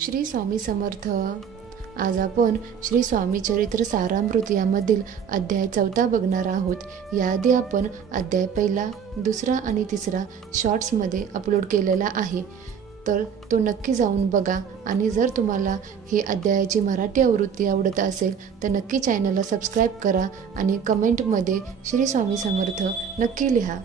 श्री स्वामी समर्थ। आज आपण श्री स्वामी चरित्र सारामृत यामधील अध्याय 14 बघणार आहोत। याआधी आपण अध्याय पहिला, दुसरा आणि तिसरा शॉर्ट्समध्ये अपलोड केलेला आहे, तर तो नक्की जाऊन बघा। आणि जर तुम्हाला ही अध्यायाची मराठी आवृत्ती आवडत असेल तर नक्की चॅनलला सबस्क्राईब करा आणि कमेंटमध्ये श्री स्वामी समर्थ नक्की लिहा।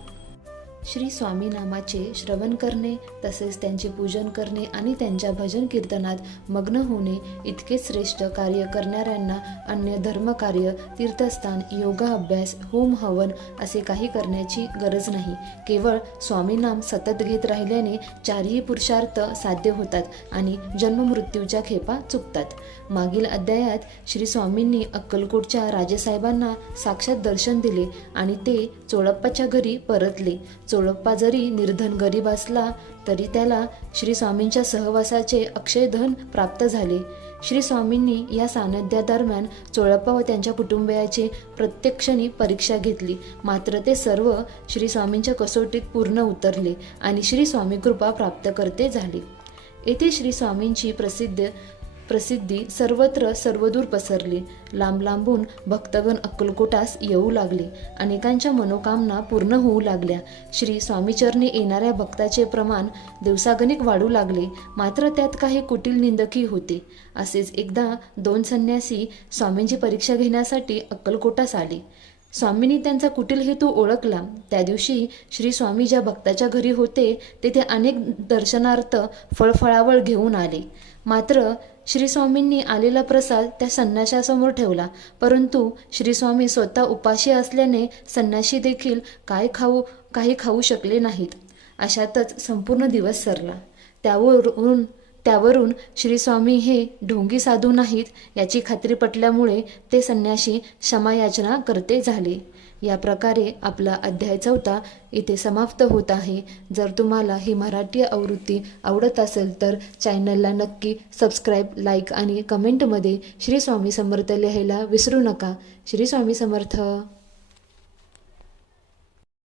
श्री स्वामी नामाचे श्रवण करणे, तसेच त्यांचे पूजन करणे आणि त्यांच्या भजन कीर्तनात मग्न होणे इतकेच श्रेष्ठ कार्य करणाऱ्यांना अन्य धर्मकार्य, तीर्थस्थान, योगा अभ्यास, होम हवन असे काही करण्याची गरज नाही। केवळ स्वामी नाम सतत घेत राहिल्याने चारही पुरुषार्थ साध्य होतात आणि जन्ममृत्यूच्या खेपा चुकतात। मागील अध्यायात श्री स्वामींनी अक्कलकोटच्या राजेसाहेबांना साक्षात दर्शन दिले आणि ते चोळप्पाच्या घरी परतले। चोळप्पा जरी निर्धन गरीब असला तरी त्याला श्री स्वामींच्या सहवासाचे अक्षय धन प्राप्त झाले। श्री स्वामींनी या सान्निध्यादरम्यान चोळप्पा व त्यांच्या कुटुंबियाची प्रत्येक क्षणी परीक्षा घेतली, मात्र ते सर्व श्री स्वामींच्या कसोटीत पूर्ण उतरले आणि श्री स्वामी कृपा प्राप्त करते झाले। येथे श्री स्वामींची प्रसिद्धी सर्वत्र सर्वदूर पसरली। लांब लांबून भक्तगण अक्कलकोटास येऊ लागले। अनेकांच्या मनोकामना पूर्ण होऊ लागल्या। श्री स्वामीचरणी येणाऱ्या भक्ताचे प्रमाण दिवसागणिक वाढू लागले, मात्र त्यात काही कुटील निंदकी होते। असेच एकदा 2 संन्यासी स्वामींची परीक्षा घेण्यासाठी अक्कलकोटास आले। स्वामींनी त्यांचा कुटील हेतू ओळखला। त्या दिवशी श्री स्वामी ज्या भक्ताच्या घरी होते तेथे अनेक दर्शनार्थ फळफळावळ घेऊन आले, मात्र श्री स्वामींनी आलेला प्रसाद त्या संन्याशासमोर ठेवला, परंतु श्री स्वामी स्वतः उपाशी असल्याने संन्याशी देखील काही खाऊ शकले नाहीत। अशातच संपूर्ण दिवस सरला। त्यावरून श्री स्वामी हे ढोंगी साधू नाहीत याची खात्री पटल्यामुळे ते संन्याशी क्षमायाचना करते झाले। या प्रकारे आपला अध्याय 14 इथे समाप्त होत आहे। जर तुम्हाला ही मराठी आवृत्ती आवडत असेल तर चॅनलला नक्की सबस्क्राईब, लाईक आणि कमेंटमध्ये श्री स्वामी समर्थ लिहायला विसरू नका। श्री स्वामी समर्थ।